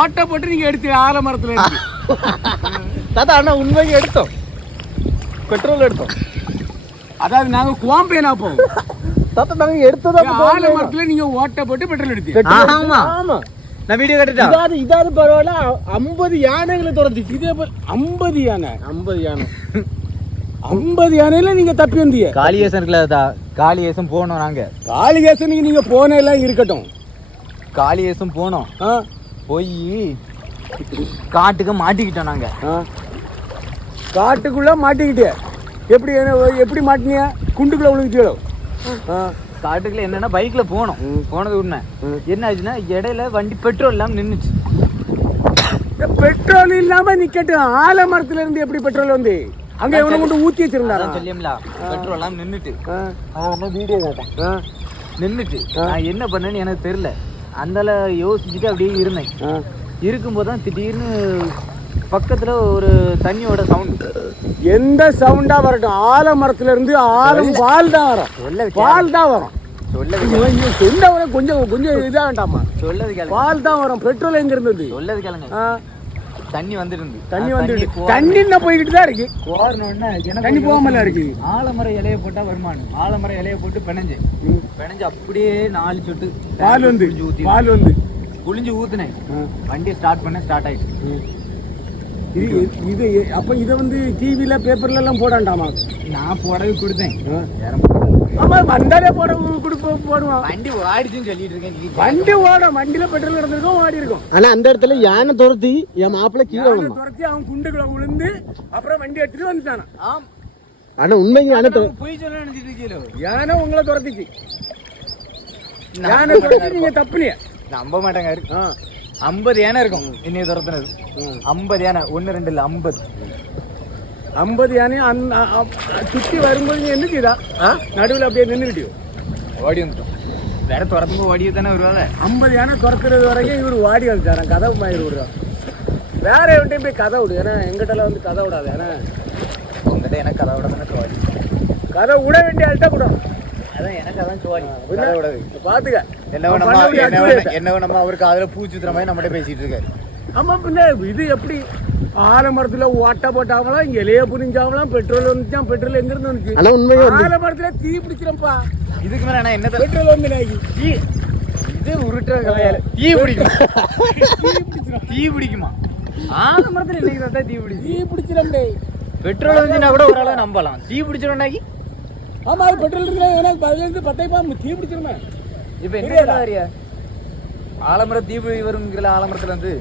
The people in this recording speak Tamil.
ஓட்ட போட்டு நீங்க எடுத்து ஆலமரத்துல இருக்கு தாத்தா அண்ணா உண்மைக்கு எடுத்தோம், பெட்ரோல் எடுத்தோம். அதாவது நாங்க கோம்பேனா போவோம் தாத்தா நாங்க எடுத்ததா ஆலமரத்துல நீங்க ஓட்ட போட்டு பெட்ரோல் எடுத்து. ஆமா ஆமா நான் வீடியோ கட்டிட்டேன். இதாவது பரவாயில்ல 50 யானைகளை துரத்துச்சு. இதே போல 50 யானை 50 யானை 50 யானையில நீங்க தப்பி வந்தீங்க. காளியேசன் இருக்குல்ல, காளியேசன் போனோம். நாங்க காளிகேசனுக்கு நீங்க போன எல்லாம் இருக்கட்டும், காளியேசன் போனோம். போய் காட்டுக்கு மாட்டிக்கிட்டோம். நாங்க காட்டுக்குள்ள மாட்டிக்கிட்டு எப்படி மாட்டினீங்க? குண்டுக்குள்ள விழுந்துட்டீங்களோ? காட்டுக்குள்ள என்னன்னா பைக்ல போனோம். போனது உடனே என்ன ஆச்சுன்னா இடையில வண்டி பெட்ரோல் இல்லாம நின்னுச்சு. பெட்ரோல் இல்லாம நிக்கட்டும், ஆலமரத்துல இருந்து எப்படி பெட்ரோல் வந்து அங்க எவனை கொண்டு ஊத்தி வச்சிருந்தாரா? சொல்லியம்ல பெட்ரோல் எல்லாம் நின்னுட்டு வீடியோ கேட்டேன். நின்னுட்டு நான் என்ன பண்ணேன்னு எனக்கு தெரியல. அந்தால யோசிச்சுட்டு அப்படியே இருந்தேன். இருக்கும்போது தான் திடீர்னு பக்கத்துல ஒரு தண்ணியோட சவுண்ட். எந்த சவுண்டா வரட்டும், ஆலமரத்துல இருந்து பால் தான் வரும். பால் தான் வரும். சொன்ன கொஞ்சம் இதா வேண்டாமா? சொல்லது கேளுங்க. பால் தான் வரும். பெட்ரோல் எங்க இருந்தது? சொல்லது கேளுங்க. தண்ணி வந்துட்டு தண்ணி என்ன போய்கிட்டு தான் இருக்கு. தண்ணி போகாமல இருக்கு. ஆலமர இலைய போட்டா வருமானம். ஆலமர இலைய போட்டு பிணைஞ்சு அப்படியே 4 சொட்டு பால் வந்து குளிஞ்சு ஊத்துனேன். வண்டியை ஸ்டார்ட் பண்ண ஸ்டார்ட் ஆயிடுச்சு. இது அப்ப இத வந்து டிவில பேப்பர்ல எல்லாம் போடாண்டாமா? நான் போடவே கொடுத்தேன். ஆமா வந்தாலே போடுவான். வண்டி ஓடிச்சுன்னு சொல்லிட்டு இருக்கேன். வண்டி ஓடும், வண்டியில பெட்ரோல் இருந்திருக்கும், ஓடி இருக்கும். ஆனா அந்த இடத்துல யானை துரத்தி என் மாப்பிள்ள கீழே துரத்தி அவன் குண்டுக்குள்ள விழுந்து அப்புறம் வண்டி எடுத்துட்டு வந்துட்டானா? ஆனா உண்மைக்கு யானை போய் சொல்ல நினைச்சிட்டு இருக்கீங்களோ? யானை உங்களை துரத்திச்சு. யானை துரத்தி நீங்க தப்புலையா? நம்ப மாட்டாங்க. 50 யானை இருக்கும் இன்னைக்கு துரத்துனது. 50 யானை, 1 2 இல்ல 50 யானை சுத்தி வரும்போது நீ என்ன செய்தா? நடுவில் அப்படியே நின்றுக்கிட்டியோ? ஓடி வந்துட்டோம். வேற துரத்துக்கு ஓடியே தானே வருவாங்க. 50 யானை துரத்துறது வரைக்கும் இவரு வாடி வந்துட்டாரன். கதவு மாதிரி விடுறோம். வேற எவன்ட்டையும் போய் கதை விடு. ஏன்னா எங்கிட்ட வந்து கதை விடாது. ஏன்னா உங்ககிட்ட எனக்கு கதை விட தானே சோடி. கதை விட வேண்டிய ஆள்கிட்ட கூட அதான் எனக்கு அதான் சோடி. பாத்துக்க என்ன நம்ம அவருக்கு அதுல பூச்சுத்துற மாதிரி நம்மகிட்ட பேசிட்டு இருக்காரு. ஆமா பின்ன இது எப்படி ஆலமரத்துல ஓட்ட போட்டாங்களாம், இங்க இலைய புரிஞ்சாங்களாம், பெட்ரோல் வந்துச்சான். பெட்ரோல் எங்க இருந்து வந்துச்சு? ஆலமரத்துல தீ பிடிச்சிரப்பா. இதுக்கு மேல நான் என்ன பெட்ரோல் வந்து இது உருட்டுற கதையால தீ பிடிக்குமா? தீ பிடிக்குமா? ஆலமரத்துல இன்னைக்கு தான் தீ பிடிக்கும். தீ பிடிச்சிரம். பெட்ரோல் வந்துச்சுன்னா கூட ஒரு அளவு நம்பலாம். தீ பிடிச்சிரும்னாக்கி. ஆமா அது பெட்ரோல் இருக்குல்ல, எனக்கு 15 தீ பிடிச்சிருமே. இப்ப என்ன ஆலமர தீ வருங்கிற ஆலமரத்துல வந்து